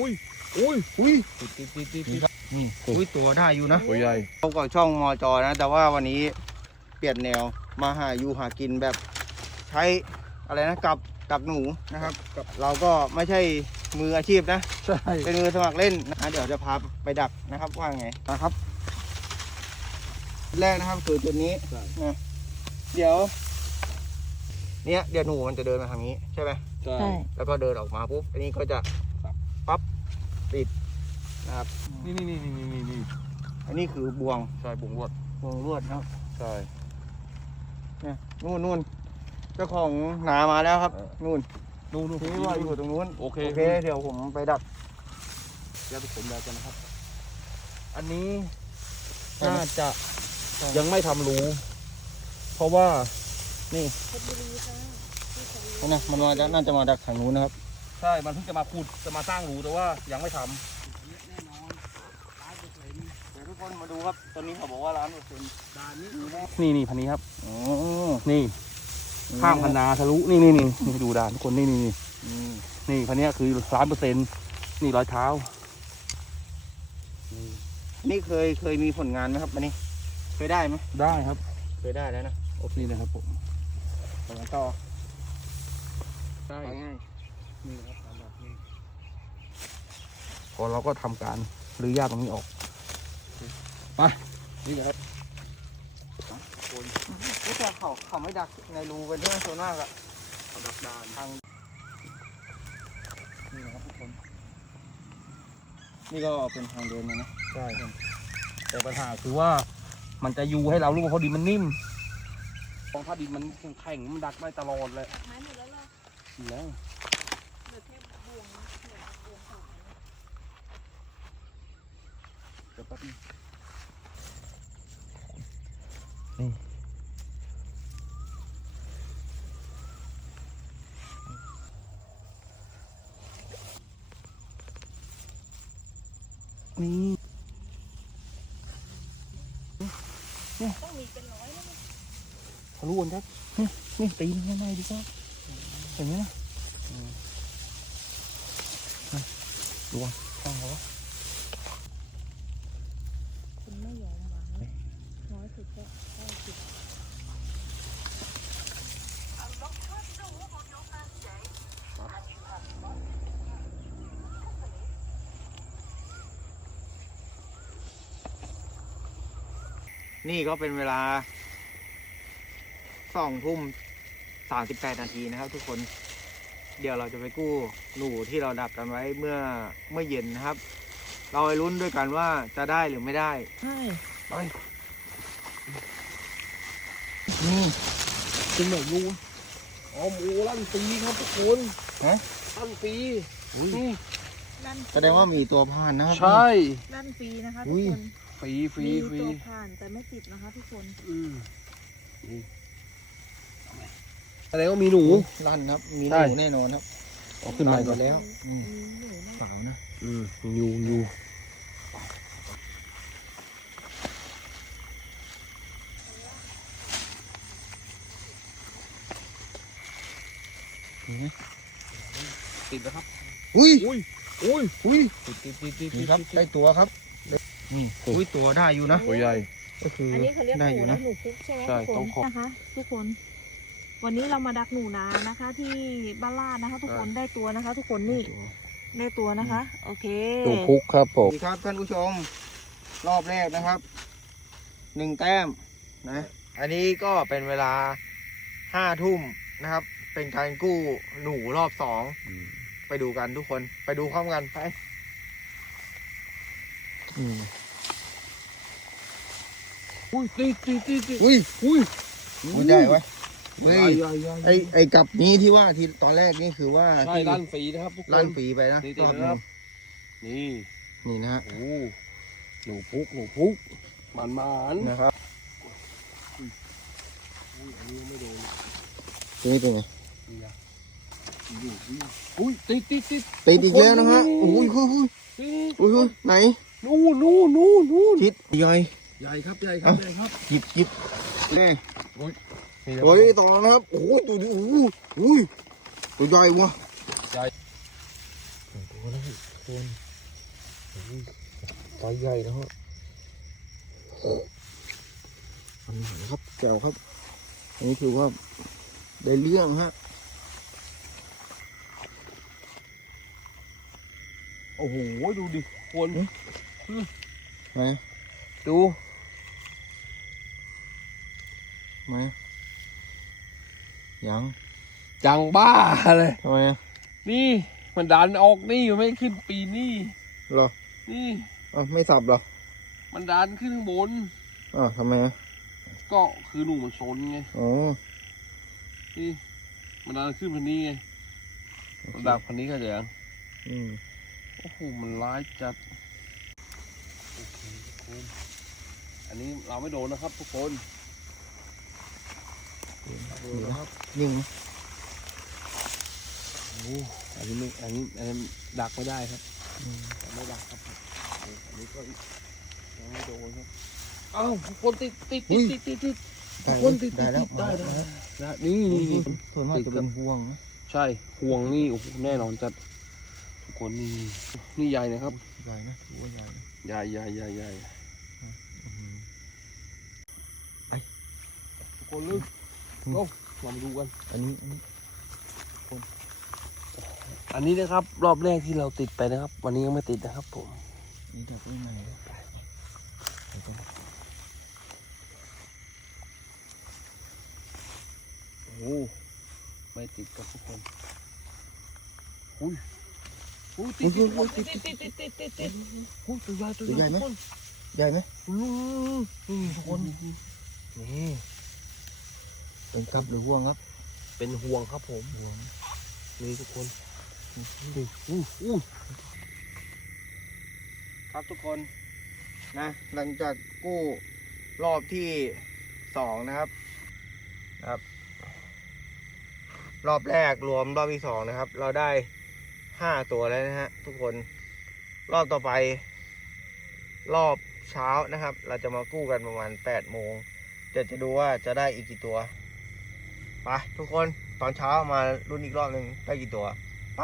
อุ้ยอุ้ยอุ้ยติดติดติดติดติดนี่อุ้ยตัวได้อยู่นะตัวใหญ่เขากับช่องมอจอนะ แต่ว่าวันนี้เปลี่ยนแนวมาหาอยู่หากินแบบใช้อะไรนะกับกับหนูนะครับ เราก็ไม่ใช่มืออาชีพนะใช่เป็นมือสมัครเล่นนะเดี๋ยวจะพาไปดักนะครับว่าไงนะครับ แรกนะครับคือตัวนี้นะเดี๋ยว เนี้ยเดี๋ยวหนูมันจะเดินมาทางนี้ใช่ไหมใช่ใช่แล้วก็เดินออกมาปุ๊บอันนี้ก็จะ ปั๊บปิดนะครับนี่นี่นี่นี่นี่นี่อันนี้คือบ่วงใช่บุ๋งวดบ่วงลวดนะครับใช่เนี่ยนู่นนู่นเจ้าของหนามาแล้วครับเออนู่นนู่นนู่นที่ว่าอยู่ตรงนู้นโอเคโอเค เดี๋ยวผมไปดักเดี๋ยวผมแล้วกันนะครับ อันนี้น่าจะยังไม่ทำรูเพราะว่านี่นะมันมาจะน่าจะมาดักทางนู้นนะครับ ใช่ มันเพิ่งจะมาขุดจะมาสร้างรูแต่ว่ายังไม่ทำเดี๋ยวทุกคนมาดูครับตอนนี้เขาบอกว่าร้านเปอร์เซ็นต์ด้านนี้นะนี่นี่พันนี้ครับอ๋อนี่ข้ามพันนาทะลุนี่นี่นี่นี่ดูด่านทุกคนนี่นี่นี่อืมนี่พันเนี้ยคือล้านเปอร์เซ็นต์นี่รอยเท้านี่เคยเคยมีผลงานไหมครับอันนี้ เคยได้ไหมได้ครับเคยได้แล้วนะโอเคนะครับผมผลต่อ ได้เอาง่าย นี่นะครับตามแบบนี้พอเราก็ทำการรื้อหญ้าตรงนี้ออกไปนี่นะครับคนนี่แต่เขาเขาไม่ดักในรูเป็นเรื่องส่วนมากอะดักดานทางนี่นะครับทุกคนนี่ก็เป็นทางเดินนะนะใช่ครับแต่ปัญหาคือว่ามันจะอยู่ให้เรารู้ว่าเขาดินมันนิ่มเพราะถ้าดินมันแข็งๆมันดักได้ตลอดเลยไม้หมดแล้วเหรอ อยู่แล้ว เหลือแค่บ่วงนะเหลือบ่วงสองอันนะ เดี๋ยว แป๊บนึงนี่ต้องมีเป็นร้อยแล้วนะทะลุกันครับนี่ตีนง่ายๆดีกว่าเห็นไหมนะข้างเขา คุณไม่ยอมวางนะ น้อยสุดก็ได้สิบนี่ก็เป็นเวลาสองทุ่มสามสิบแปดนาทีนะครับ ทุกคน เดี๋ยวเราจะไปกู้หนูที่เราดักกันไว้เมื่อเมื่อเย็นนะครับ เราไปลุ้นด้วยกันว่าจะได้หรือไม่ได้ ใช่ ไป นี่เป็นแบบรูอ๋อหมูลั่นปีครับทุกคนฮะลั่นปีอุ้ยนี่ลั่นแสดงว่ามีตัวผ่านนะครับใช่ลั่นฟรีนะคะอุ้ทุกยคนฟรีฟรีมีฟรีตัวผ่านแต่ไม่ติดนะคะทุกคนอืมนี่แสดงว่ามีหนูลั่นครับ มีหใช่นูแน่นอนครับเอาขึ้นมาลั่ก่อนแล้วมีหนูนะเปล่านะอืมอยู่อยู่ ติดแล้วครับ อุ้ยอุ้ยอุ้ยอุ้ยติดติดติดติดนี่ครับได้ตัวครับนี่อุ้ยตัวได้อยู่นะตัวใหญ่ก็คืออันนี้เขาเรียกได้หอนูยู่นะนะหนูพุกใช่ไหมใช่ทุกต้คองนขอนะคะ ทุกคน วันนี้เรามาดักหนูนานะคะ ที่บ้านลาดนะคะ ทุกคนได้ตัวนะคะ ทุกคนนี่ได้ตัวนะคะ โอเคตัวพุกครับผสวัมสดีครับท่านผู้ชม รอบแรกนะครับหนึ่งแต้มนะ อันนี้ก็เป็นเวลาห้าทุ่มนะครับ เป็นการกู้หนูรอบสองไปดูกันทุกคนไปดูพร้อมกันไปอืมอุ้ยติดติดติดติดอุ้ยอุ้ยอุ้ยได้ไว้เฮ้ยใหญ่ใหญ่ใหญ่ไอไอกับนี้ที่ว่าที่ตอนแรกนี่คือว่าใช่ที่ลั่นฟรีนะครับทุกคนลั่นปีไปนะนี่รติดอบหนะนึครังบนี่นี่นะฮะโอ้หนูพุกหนูพุกมันมันนะครับอุ้ยอันนี้ไม่โดนตัวนี้เป็นไงนี่ไง อยู่นี่อุ้ยติดติดติดติดอีกแล้วนะฮะอุ้ยอุ้ยอุ้ยติดอุ้ยอุ้ยไหนนู่นนู่นนู่นนู่นชิดย่อยใหญ่ครับใหญ่ครับใหญ่ครับหยิบหยิบนี่นี่ตัวนี้ต่อนะครับโอ้โหตัวนี้โอ้โหอุ้ยตัวใหญ่วะใหญ่ตัวแล้วคนโอ้ยไซส์ใหญ่นะฮะอันไหนครับแก้วครับอันนี้คือว่าได้เรื่องฮะ โอ้โห ดูดิคนมาดูมายังจังบ้าเลยทำไมอะนี่มันดันออกนี่มันไม่ขึ้นปีนี่เหรอ นี่อะไม่สับเหรอ มันดันขึ้นข้างบนอ่าวทำไมอะก็คือหนูมันซนไงอ๋อนี่มันดันขึ้นพันนี้ไงมันดักพันนี้ก็จะยังอืม โอ้โห มันร้ายจัด โอเคทุกคน อันนี้เราไม่โดนนะครับทุกคนเดี๋ยวนะครับนิ่งนะโอ้อันนี้ไม่อันนี้อันนี้ดักไม่ได้ครับอืมไม่ดักครับโอ้อันนี้ก็ยังไม่โดนครับอ้าวทุกคนติดติดติดติดติดติดได้คนติดได้แล้วได้ได้ได้แล้วได้นี่นี่นี่ส่วนมากจะเป็นห่วงนะใช่ห่วงนี่โอ้โหแน่นอนจัดทุก คนนี่นี่ใหญ่นะครับ ใหญ่นะถือว่าใหญ่นะใหญ่ใหญ่ใหญ่ใหญ่อืมทุกคนลึกอืมโอ้เรามาดูกันอันนี้อันนี้อันนี้นะครับ รอบแรกที่เราติดไปนะครับ วันนี้ยังไม่ติดนะครับ ผมนี่ดับได้ไงวะเดี๋ยวก่อนโอ้โหไม่ติดกับทุกคนอุ้ย อุ้ติดติดติดติดติดติดติดติดติดอุ้ตัวใหญ่ตัวใหญ่ทุกคนใหญ่ไหมอืมนี่ทุกคนนี่เป็นกับหรือห่วงครับ เป็นห่วงครับผมห่วงนี่ทุกคนอู้อู้อู้ครับทุกคนนะ หลังจากกู้รอบที่สองนะครับครับ รอบแรกรวมรอบที่สองนะครับ เราได้ ห้าตัวแล้วนะฮะทุกคนรอบต่อไป รอบเช้านะครับ เราจะมากู้กันประมาณแปดโมงจะจะดูว่าจะได้อีกกี่ตัวไปทุกคนตอนเช้ามารุ่นอีกรอบหนึ่งได้กี่ตัว ไป